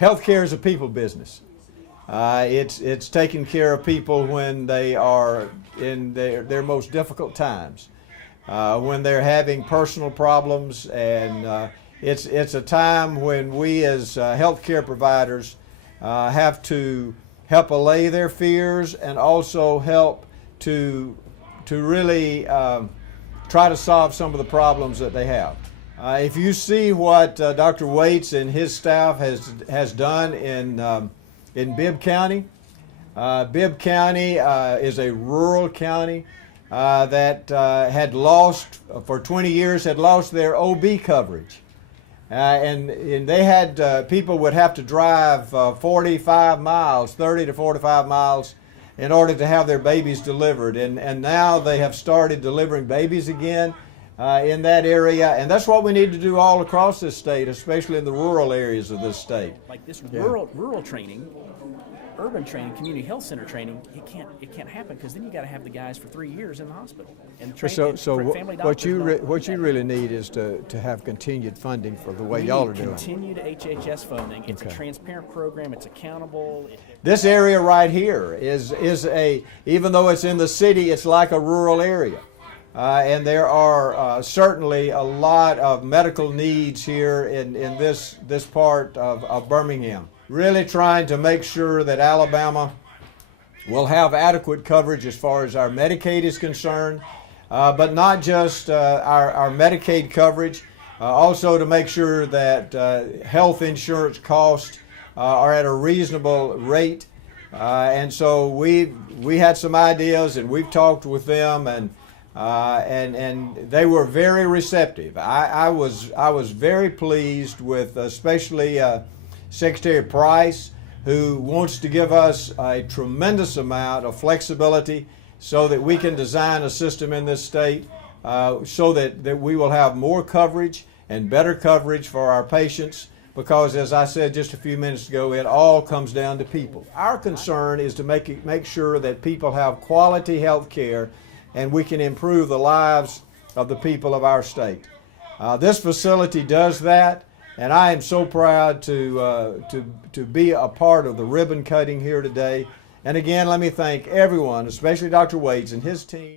healthcare is a people business. It's taking care of people when they are in their most difficult times, when they're having personal problems, and it's a time when we as healthcare providers have to help allay their fears and also help to really try to solve some of the problems that they have. If you see what Dr. Waits and his staff has done in Bibb County, Bibb County is a rural county that had lost, for 20 years, had lost their OB coverage. And they had, people would have to drive 45 miles, 30 to 45 miles, in order to have their babies delivered. And now they have started delivering babies again in that area. And that's what we need to do all across this state, especially in the rural areas of this state. Like this rural training, urban training, community health center training, it can't happen, because then you got to have the guys for 3 years in the hospital. And what you really need is to have continued funding for the way y'all are doing. Continued HHS funding. It's a transparent program. It's accountable. This area right here is even though it's in the city, it's like a rural area. And there are certainly a lot of medical needs here in this part of Birmingham. Really trying to make sure that Alabama will have adequate coverage as far as our Medicaid is concerned, but not just our Medicaid coverage, also to make sure that health insurance costs are at a reasonable rate. And so we had some ideas, and we've talked with them, and they were very receptive. I was very pleased with especially Secretary Price, who wants to give us a tremendous amount of flexibility so that we can design a system in this state so that we will have more coverage and better coverage for our patients, because as I said just a few minutes ago, it all comes down to people. Our concern is to make sure that people have quality health care and we can improve the lives of the people of our state. This facility does that. And I am so proud to be a part of the ribbon cutting here today. And again, let me thank everyone, especially Dr. Waits and his team.